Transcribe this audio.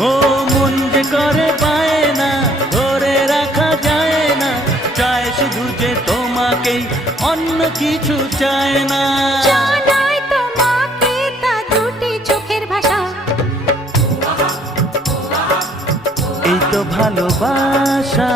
ও মন যে করে বায়না ধরে রাখা যায় না, চায় শুধু যে তোমাকেই, অন্য কিছু চায় না। জানাই তোমাকে তা দুটি চোখের ভাষা, এই তো ভালোবাসা।